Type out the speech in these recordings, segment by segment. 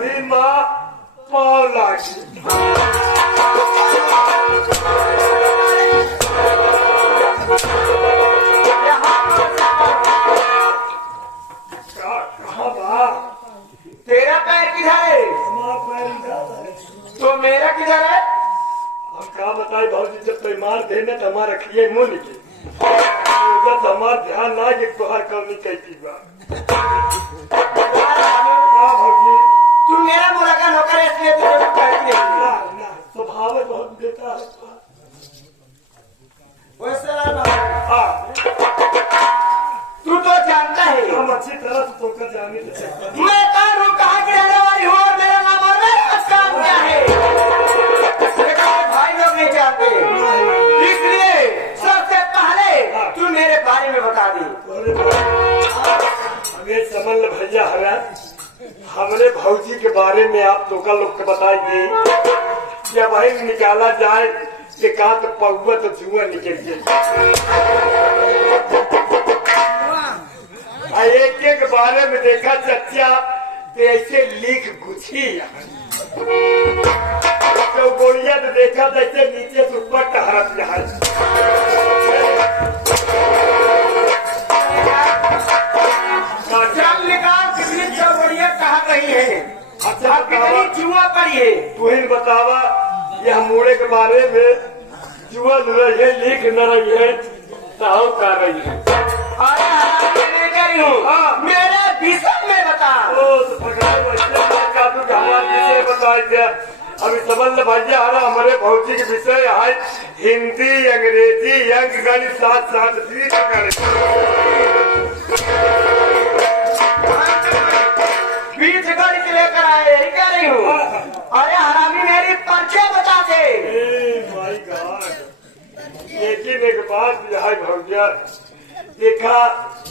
अभी माँ पाँव लागी। कहाँ बा? तेरा पैर किधर है? हमारा पैर इधर है। तो मेरा किधर है? हम क्या बताए भाजी, जब तो मार देने तो हमारा रखिए मुँह निकले जब हमारा ध्यान ना कि तुहार कौनी कैसी बात। भाजी तू मेरा मुर्गा नौकर है इसलिए तुझे कहती है। स्वभाव बहुत बेटा है। तू तो जानता है हम अच्छी तरह से तोकर जाने के चक्कर मैं कौन हूँ, कहाँ की रहने वाली हूँ और मेरा नाम और मेरा काम क्या है, भाई लोग नहीं जानते। इसलिए सबसे पहले तू मेरे बारे में बता दी। हमें समझ ल भैया हरा हमरे भौजी के बारे में आप तोका लोग के बताइए। जब वही निकाला जाए कि कहा तो पहुआ तो जुआ निकल जाए। एक एक बारे में देखा चच्चा तो ऐसे लिख गुछी तो गोड़िया तो देखा तो ऐसे नीचे से ऊपर टहरत जाए। कहा रही है अच्छा कितनी जुआ पड़ी है तू ही बतावा। यह मूड़े के बारे में जुआ रही है लिख न रही है तो कर रही है। मेरे विषय में बता। बताई दिया अभी समझ भैया हरा हमारे भौजी के विषय है हिंदी अंग्रेजी अंक गणित साथ साथ बीच गणित लेकर आए यही कह रही हूँ। अरे हरामी मेरी परिचय बता दे। माय गॉड लेकिन एक बात है भौजिया देखा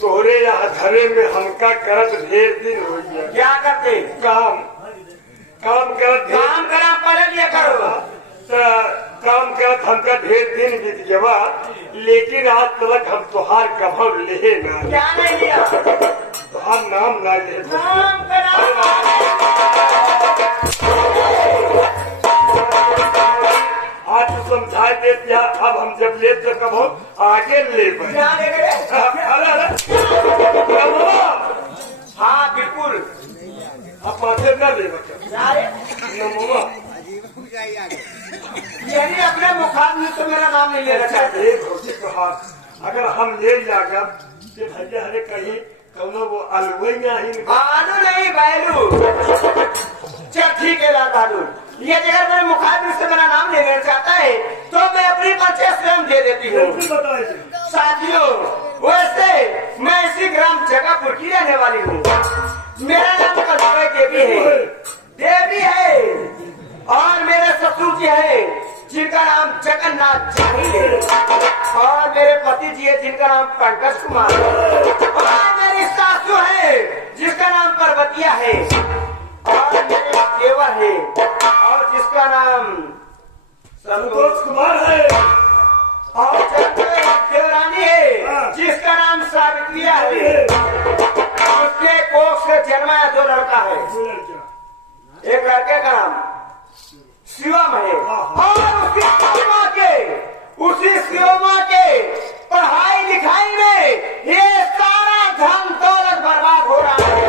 तोहरे यहाँ घरे में हमका करत ढेर दिन हो गया। क्या करते? काम काम करत काम करा पढ़े लिया करो। काम करत हमका ढेर दिन बीत गया लेकिन आज तक हम तुहार कभर ले ना। क्या नहीं लिया? तुहार नाम ना ले। काम करा आज तो समझाए दे दिया। अब हम जब ले तो कब आगे ले पाए। क्या ले गए? हाँ बिल्कुल अब माथे न ले बच्चा यही अपने मुखाग्नि से मेरा नाम नहीं ले रखा है। अगर हम ले जाकर भैया हरे कहीं कौनो वो आलू नहीं आलू नहीं बैलू। चल ठीक है लाल बहादुर ये जगह मेरे मुखाग्नि से मेरा नाम लेना चाहता है तो मैं अपनी परिचय स्वयं दे देती हूँ। साथियों वैसे मैं इसी ग्राम जगापुर की रहने वाली हूँ। मेरा नाम कलुआ देवी है और मेरे ससुर जी है जिनका नाम जगन्नाथ जी है और मेरे पति जी है जिनका नाम पंकज कुमार और मेरी सासू है जिसका नाम पर्वतिया है और मेरे देवर है और जिसका नाम संतोष कुमार है और देवरानी है जिसका नाम सावित्रिया है। उसके कोख से जन्माया दो लड़का है। एक लड़के का नाम शिवम है और उसी शिवमा के पढ़ाई लिखाई में ये सारा धन दौलत बर्बाद हो रहा है।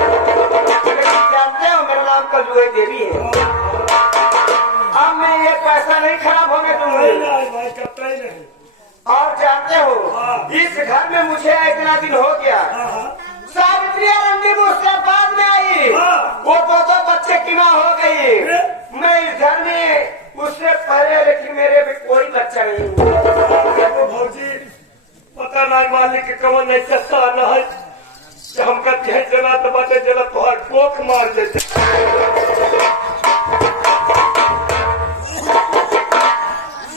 जानते हो मेरा नाम कलुआ देवी है। अब मैं ये पैसा नहीं खराब होने दूंगी। और जानते हो इस घर में मुझे इतना दिन हो गया। सावित्री रंगी मुझसे बाद में आई वो दो बच्चे की माँ हो गई। मैं इस घर में उससे पहले लेकिन मेरे भी कोई बच्चा नहीं हुआ। भौजी पता नहीं मालिक के कमन नहीं सस्ता न है हम कहते हैं जना तो बातें जना तुहार कोख मार देते।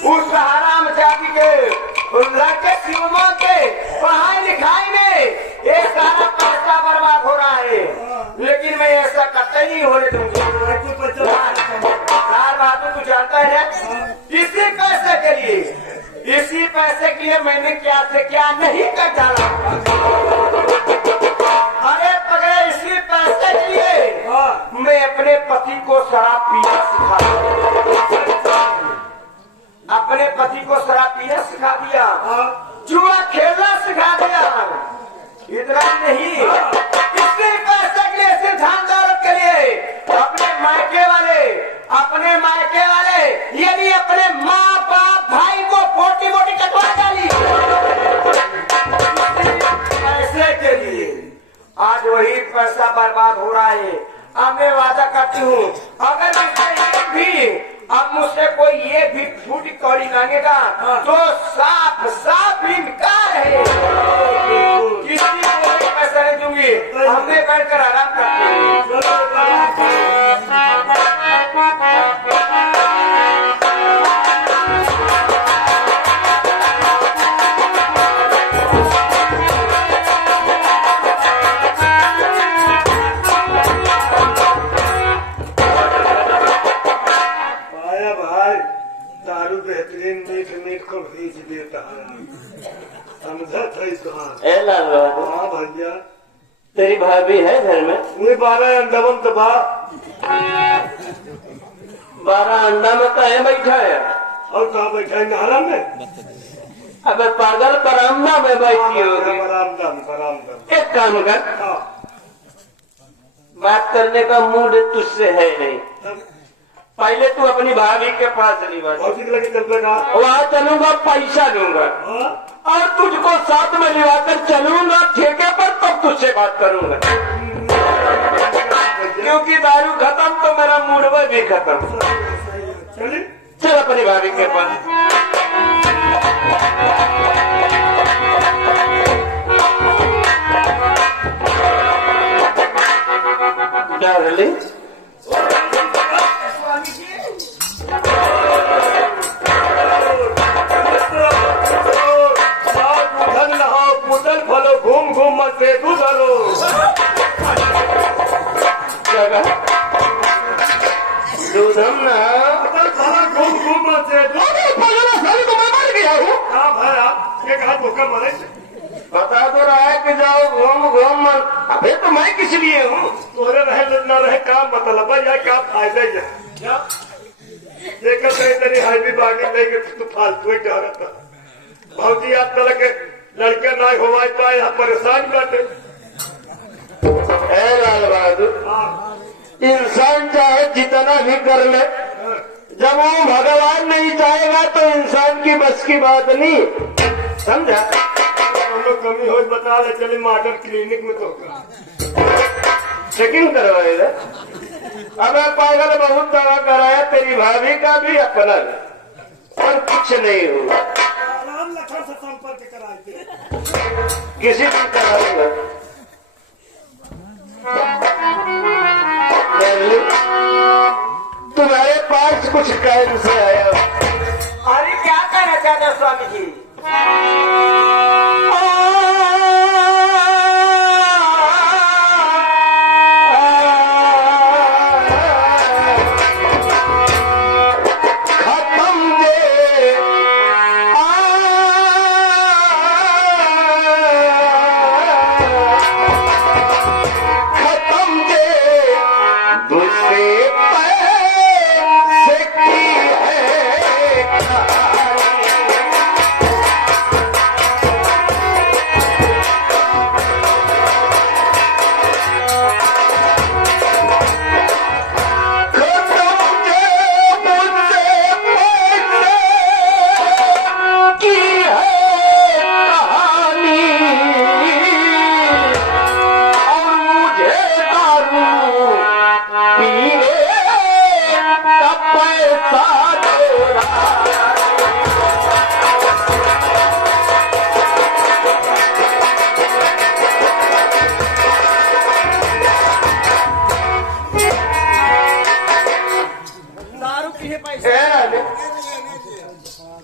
उस हराम जाति के लड़के शिवमा के पढ़ाई लिखाई में ये सारा पैसा बर्बाद हो रहा है लेकिन मैं ऐसा कतई नहीं होने दूंगी। लाल बहादुर तू जानता है इसी पैसे के लिए इसी पैसे के लिए मैंने क्या से क्या नहीं कर डाला। अरे पकड़े इसी पैसे के लिए मैं अपने पति को शराब पीना सिखा दिया, अपने पति को शराब पीना सिखा दिया, जुआ खेलना सिखा दिया। इतना ही नहीं, इससे पैसे के लिए, सिर्फ धन दौलत के लिए अपने मायके वाले यानी अपने माँ बाप भाई को मोटी मोटी कटवा डाली पैसे के लिए। आज वही पैसा बर्बाद हो रहा है। अब मैं वादा करती हूँ, अगर मुझसे कोई ये भी फूटी कौड़ी मांगेगा तो साफ साफ इनकार है, किसी को कोई पैसा नहीं दूंगी। हमने बैठकर आराम करते हैं। मीट को भेज देता है, समझा था इस हाँ लाल बाबू। हाँ भैया, तेरी भाभी है घर में? वही 12 अंडा तो बा 12 अंडा में कहे बैठा है? और कहाँ बैठा है? नारा में। अबे पागल, बरामदा में बैठी होगी। बरामदा। एक काम कर, हाँ। बात करने का मूड तुझसे है नहीं। पहले तू अपनी भाभी के पास चली वहाँ चलूंगा, पैसा लूंगा और तुझको साथ में लिवाकर चलूंगा ठेके पर, तब तुझसे बात करूंगा। क्योंकि दारू खत्म तो मेरा मूड भी खत्म। चल अपनी भाभी के पास। डार्लिंग, घूम घूम मत गुजरो दूधम ना घूम घूम मत तो मैं मर गया हूँ। हाँ भाई, एक हाथ धोखा मरे बता तो रहा है कि जाओ घूम घूम मत। अबे तो मैं किस लिए हूँ? तोरे रहे न रहे काम मतलब है, या क्या फायदा है? तेरी हाईवी बागी लेके तू फालतू ही डरता भाजी। आज तक के लड़के ना हो पाए, हम परेशान करते। लाल बहादुर, इंसान चाहे जितना भी कर ले, जब वो भगवान नहीं चाहेगा तो इंसान की बस की बात नहीं, समझा? हम लोग कमी हो बता रहे, चले मॉडल क्लिनिक में तो चेकिंग करवाएगा। अब पागल बहुत दवा कराया, तेरी भाभी का भी अपना, और कुछ नहीं हुआ। लखन से संपर्क कराए किसी भी कराऊंगा। तुम्हारे पास कुछ कहने से आया। अरे क्या कहना चाहते हो स्वामी जी?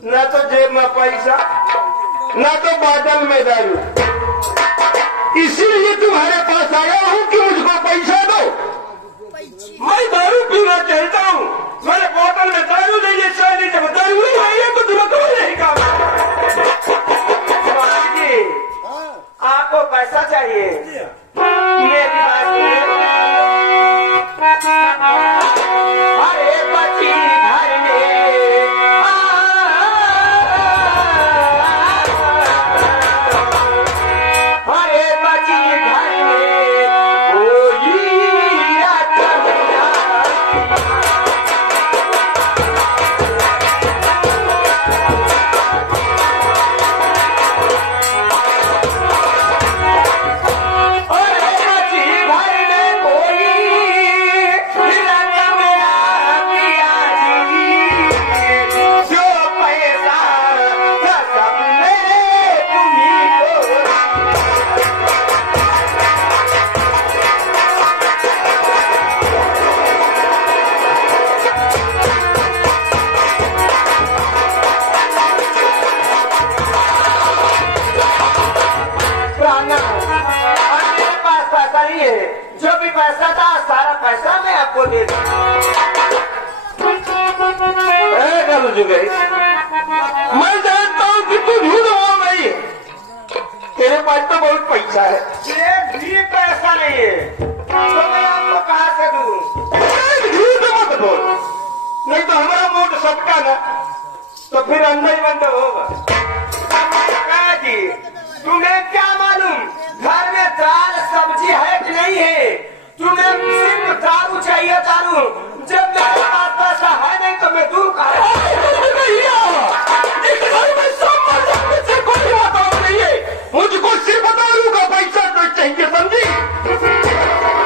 न तो जेब में पैसा, न तो बादल में दारू। इसीलिए तुम्हारे पास आया हूँ कि मुझको पैसा दो। मैं दारू पीना चाहता हूँ, मेरे बोतल में दारू नहीं है, शायद जब दारू नहीं आई है तो तुम्हें कोई नहीं काम। जी, आपको पैसा चाहिए? मेरी बात सुनिए। तुझ गई। मैं जानता हूँ कि तू झूठ बोल रही है, तेरे पास तो बहुत पैसा है। एक भी पैसा नहीं है तो मैं आपको कहाँ से दूँ? झूठ मत बोल, नहीं तो हमारा मूड सबका ना तो फिर अंदर ही बंद होगा। काका जी, तुम्हें क्या मालूम घर में दाल सब्जी है कि नहीं है? तुम्हें सिर्फ दारू चाहिए, दारू। जब मेरे पास पैसा है नहीं तो मैं दूर का कोई बात नहीं है, मुझको सिर्फ दारू का पैसा तो चाहिए, समझी? तुझे मार करके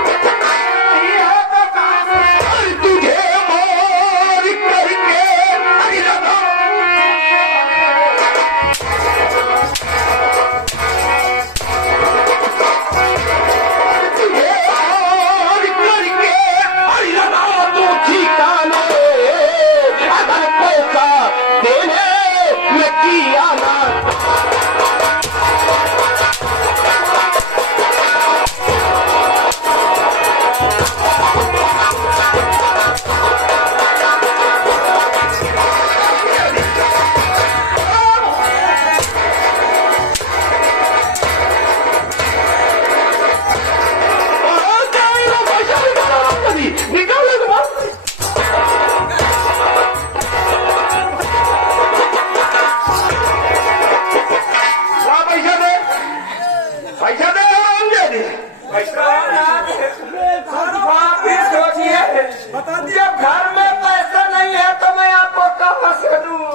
जब घर में पैसा नहीं है तो मैं आपको कहाँ से दूँ?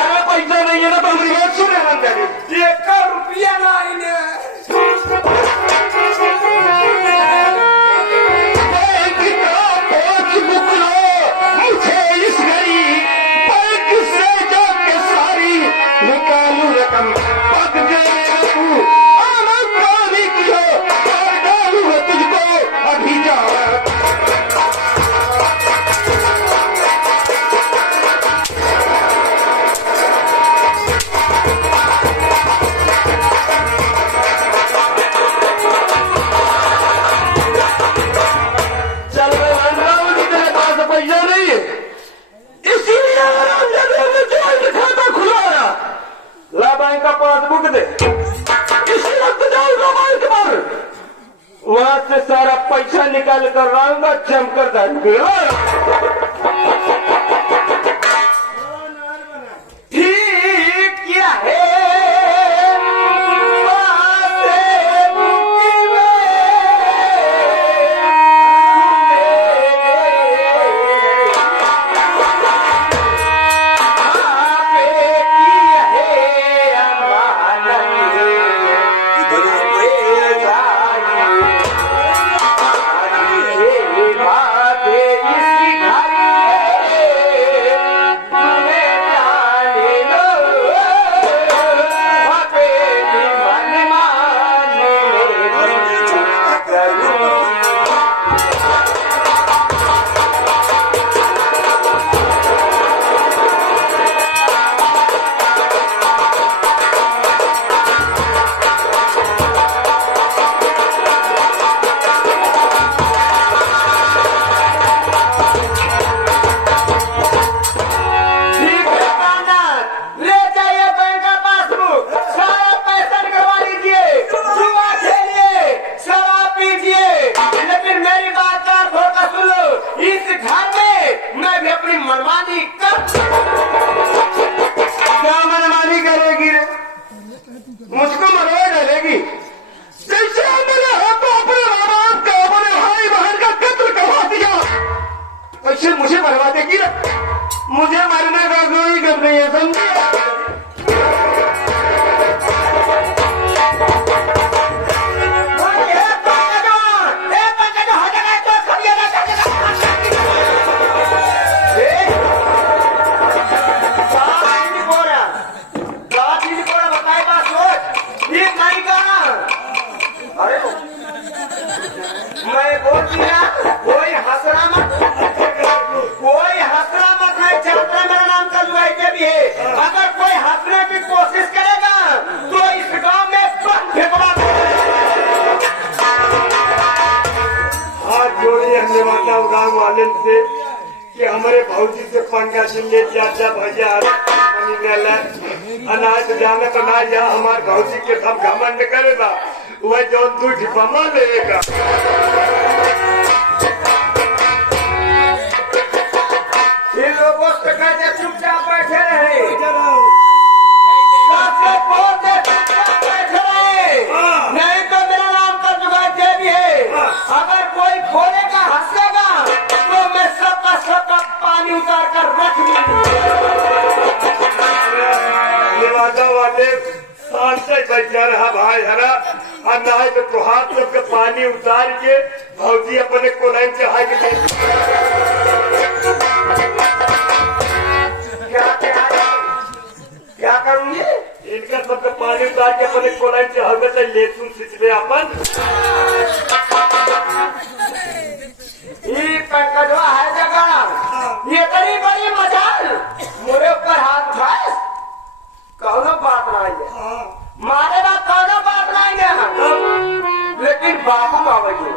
अरे पैसा नहीं है ना तो हमारी बात सुने ना, एक रुपया नहीं है। मुझे इस घड़ी बैंक से जाके सारी निकालू रकम, पक जाए तू आनंद पानी की हो और डालूंगा तुझको अभी जा। का पासबुक दे, इसी वक्त जाऊंगा बैंक पर, वहां से सारा पैसा निकाल कर लाऊंगा, जमकर जाऊंगा। ठीक क्या है मनमानी कर। क्या मनमानी करेगी रे? मुझको मरवा डालेगी। जैसे मेरे हाथों अपने माँ बाप का, अपने भाई बहन का कत्ल करवा दिया, वैसे मुझे मरवा देगी रे? मुझे मरने का कोई गम नहीं है, समझे? अगर कोई हंसने की कोशिश करेगा तो इस गांव में बम फेंकवा हाथ जोड़िए धन्यवाद गांव वाले से कि हमारे भौजी से पंगा सुन ले जा भैया अनाज जाने तो ना या हमारे भौजी के सब घमंड करेगा वह जो दूध बमा लेगा। इन लोगों से कहते चुपचाप बैठे रहे, नहीं तो मेरा नाम का जुगाड़ भी है। अगर कोई खोलेगा हंसेगा तो मैं सबका पानी उतार कर रख निवाजा वाले शान से बैठा रहा भाई हरा और ना तो तुहार सबके पानी उतार के भौजी अपने कोलाइन से हाई के क्या करूंगी? इनका सबके पानी उतार के अपने कोलाइन से हल से लेसुन सिचले अपन ये पंकजवा है जगह, ये बड़ी बड़ी मजाल मेरे ऊपर हाथ उठाए, कौनो बात नहीं है, मारे बात कौनो बात नहीं है, लेकिन बाबू बाबा जी